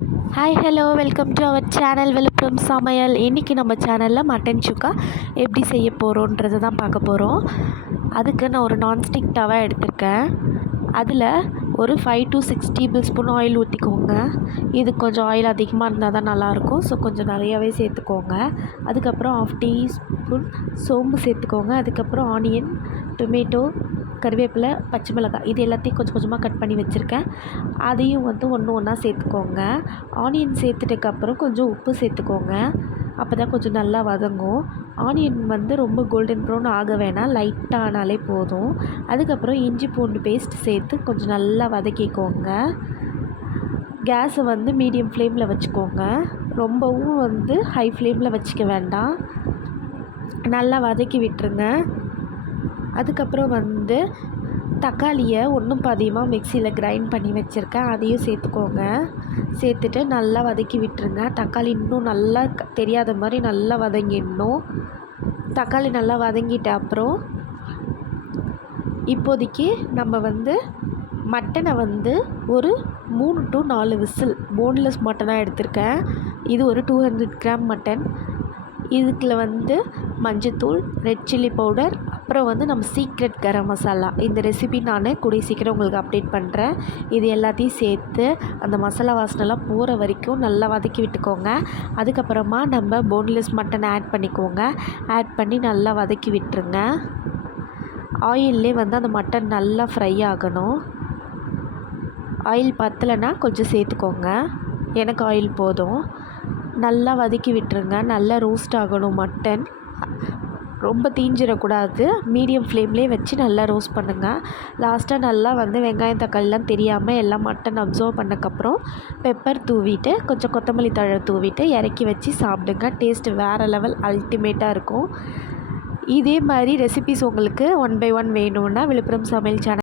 Hi hello welcome to our channel Villupuram சமையல். இன்றைக்கி நம்ம சேனலில் மட்டன் சுக்கா எப்படி செய்ய போகிறோன்றதை தான் பார்க்க போகிறோம். அதுக்கு நான் ஒரு நான்ஸ்டிக் தவா எடுத்திருக்கேன். அதில் ஒரு 5 to 6 டேபிள் ஸ்பூன் ஆயில் ஊற்றிக்கோங்க. இது கொஞ்சம் ஆயில் அதிகமாக இருந்தால் தான் நல்லாயிருக்கும். ஸோ கொஞ்சம் நிறையாவே சேர்த்துக்கோங்க. அதுக்கப்புறம் 1/2 டீஸ்பூன் சோம்பு சேர்த்துக்கோங்க. அதுக்கப்புறம் ஆனியன், டொமேட்டோ, கருவேப்பிலை, பச்சை மிளகாய் இது எல்லாத்தையும் கொஞ்சம் கொஞ்சமாக கட் பண்ணி வச்சுருக்கேன். அதையும் ஒன்று ஒன்றா சேர்த்துக்கோங்க. ஆனியன் சேர்த்துட்டதுக்கப்புறம் கொஞ்சம் உப்பு சேர்த்துக்கோங்க. அப்போ தான் கொஞ்சம் நல்லா வதங்கும். ஆனியன் ரொம்ப கோல்டன் ப்ரௌன் ஆக வேணாம், லைட்டாக ஆனாலே போதும். அதுக்கப்புறம் இஞ்சி பூண்டு பேஸ்ட் சேர்த்து கொஞ்சம் நல்லா வதக்கிக்கோங்க. கேஸை மீடியம் ஃப்ளேமில் வச்சுக்கோங்க. ரொம்பவும் ஹை ஃப்ளேமில் வச்சுக்க வேண்டாம். நல்லா வதக்கி விட்டுருங்க. அதுக்கப்புறம் தக்காளியை ஒன்றும் பாதியமாக மிக்சியில் கிரைண்ட் பண்ணி வச்சுருக்கேன். அதையும் சேர்த்துக்கோங்க. சேர்த்துட்டு நல்லா வதக்கி விட்டுருங்க. தக்காளி இன்னும் நல்லா தெரியாத மாதிரி நல்லா வதங்கிடணும். தக்காளி நல்லா வதங்கிட்ட அப்புறம் இப்போதைக்கு நம்ம மட்டனை ஒரு 3 to 4 விசில் போன்லெஸ் மட்டனாக எடுத்திருக்கேன். இது ஒரு 200 கிராம் மட்டன். இதுக்குள்ள மஞ்சத்தூள், ரெட் சில்லி பவுடர், அப்புறம் நம்ம சீக்ரெட் கரம் மசாலா. இந்த ரெசிபி நான் கூடிய சீக்கிரம் உங்களுக்கு அப்டேட் பண்ணுறேன். இது எல்லாத்தையும் சேர்த்து அந்த மசாலா வாசனைலாம் போகிற வரைக்கும் நல்லா வதக்கி விட்டுக்கோங்க. அதுக்கப்புறமா நம்ம போன்லெஸ் மட்டன் ஆட் பண்ணிக்கோங்க. ஆட் பண்ணி நல்லா வதக்கி விட்டுருங்க. ஆயிலே அந்த மட்டன் நல்லா ஃப்ரை ஆகணும். ஆயில் பத்தலைன்னா கொஞ்சம் சேர்த்துக்கோங்க. எனக்கு ஆயில் போதும். நல்லா வதக்கி விட்டுருங்க. நல்லா ரோஸ்ட் ஆகணும் மட்டன். ரொம்ப தீஞ்சிடக்கூடாது. மீடியம் ஃப்ளேம்லேயே வச்சு நல்லா ரோஸ்ட் பண்ணுங்கள். லாஸ்ட்டாக நல்லா வெங்காயம் தக்காளிலாம் தெரியாமல் எல்லாம் மட்டன் அப்சர்வ் பண்ணக்கப்புறம் பெப்பர் தூவிட்டு கொஞ்சம் கொத்தமல்லி தழை தூவிட்டு இறக்கி வச்சு சாப்பிடுங்க. டேஸ்ட்டு வேறு லெவல் அல்டிமேட்டாக இருக்கும். இதே மாதிரி ரெசிபிஸ் உங்களுக்கு 1 by 1 வேணும்னா விழுப்புரம் சமையல் சேனல்